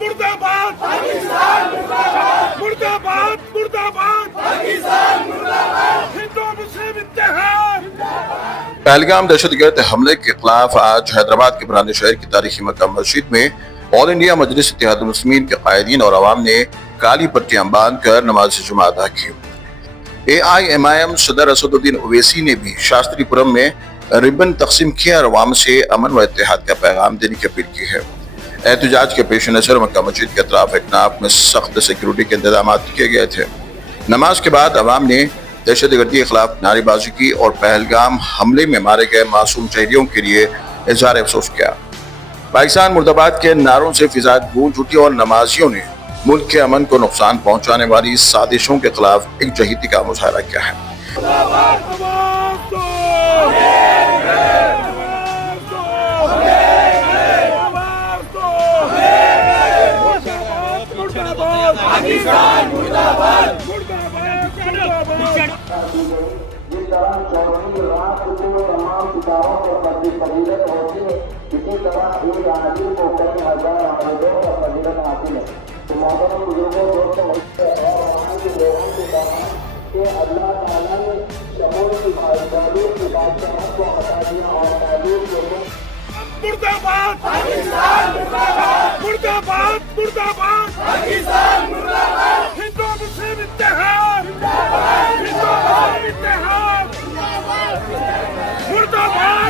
मुर्दाबाद पाकिस्तान मुर्दाबाद मुर्दाबाद मुर्दाबाद पाकिस्तान मुर्दाबाद हिंदू मुस्लिम इत्तेहाद। पहलगाम दहशतगर्द हमले के खिलाफ आज हैदराबाद के पुराने शहर की तारीखी मक्का मस्जिद में ऑल इंडिया मजलिस इत्तेहादुल मुस्लिमीन के कायदीन और अवाम ने काली पट्टियां बांधकर नमाज जुमा अदा की। AIMIM सदर असदुद्दीन ओवैसी ने भी शास्त्रीपुरम में रिबन तकसीम किया और अवाम से अमन व इत्तेहाद का पैगाम देने की अपील की है। एहतजाज के पेश नजर मक्का मस्जिद के अतराफ एकनाफ में सख्त सिक्योरिटी के इंतजाम किए गए थे। नमाज के बाद अवाम ने दहशतगर्दी के खिलाफ नारेबाजी की और पहलगाम हमले में मारे गए मासूम शहरियों के लिए इजहार अफसोस किया। पाकिस्तान मुर्दाबाद के नारों से फिजा गूंज उठी और नमाजियों ने मुल्क के अमन को नुकसान पहुंचाने वाली साजिशों के खिलाफ एकजुटता का मुजाहरा किया है। इसी तरह एक आदिल को कई हजार आमदों का फजीलत हासिल है। तो मोहतरम बुजुर्गों दोस्तों और वहाँ के लोगों के कहा कि अल्लाह ताला ने शमूल की तारीफ की बादशाह को हटा दिया और तारीफ को मुर्दाबाद पाकिस्तान मुर्दाबाद मुर्दाबाद मुर्दाबाद पाकिस्तान मुर्दाबाद हिंदू मुस्लिम इत्तेहाद हिंदू मुस्लिम इत्तेहाद मुर्दाबाद मुर्दाबाद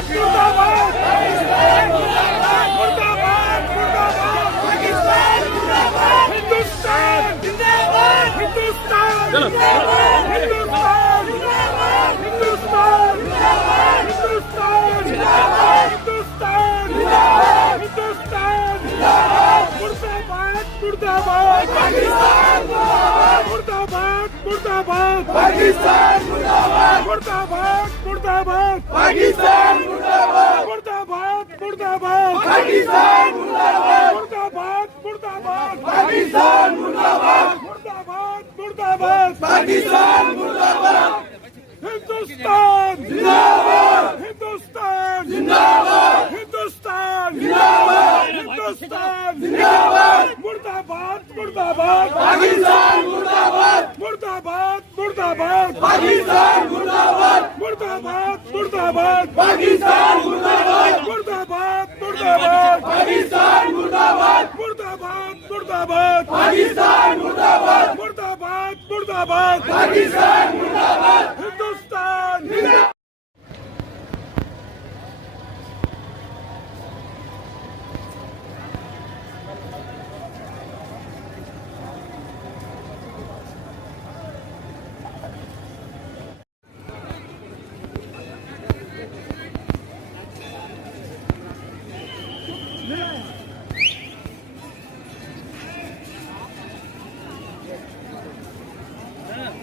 पाकिस्तान मुर्दाबाद मुर्दाबाद मुर्दाबाद पाकिस्तान मुर्दाबाद हिंदुस्तान जिंदाबाद हिंदुस्तान जिंदाबाद हिंदुस्तान जिंदाबाद हिंदुस्तान जिंदाबाद हिंदुस्तान जिंदाबाद हिंदुस्तान जिंदाबाद हिंदुस्तान जिंदाबाद मुर्दाबाद मुर्दाबाद पाकिस्तान मुर्दाबाद मुर्दाबाद पाकिस्तान मुर्दाबाद मुर्दाबाद मुर्दाबाद पाकिस्तान मुर्दाबाद मुर्दाबाद मुर्दाबाद पाकिस्तान मुर्दाबाद मुर्दाबाद मुर्दाबाद पाकिस्तान मुर्दाबाद मुर्दाबाद मुर्दाबाद पाकिस्तान मुर्दाबाद हिंदुस्तान जिंदाबाद हिंदुस्तान जिंदाबाद हिंदुस्तान जिंदाबाद हिंदुस्तान जिंदाबाद मुर्दाबाद मुर्दाबाद पाकिस्तान मुर्दाबाद मुर्दाबाद मुर्दाबाद पाकिस्तान मुर्दाबाद मुर्दाबाद मुर्दाबाद पाकिस्तान मुर्दाबाद मुर्दाबाद मुर्दाबाद पाकिस्तान मुर्दाबाद मुर्दाबाद मुर्दाबाद पाकिस्तान मुर्दाबाद मुर्दाबाद मुर्दाबाद पाकिस्तान मुर्दाबाद हिंदुस्तान जिंदाबाद।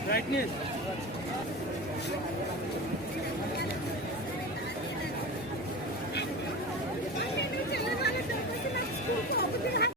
brightness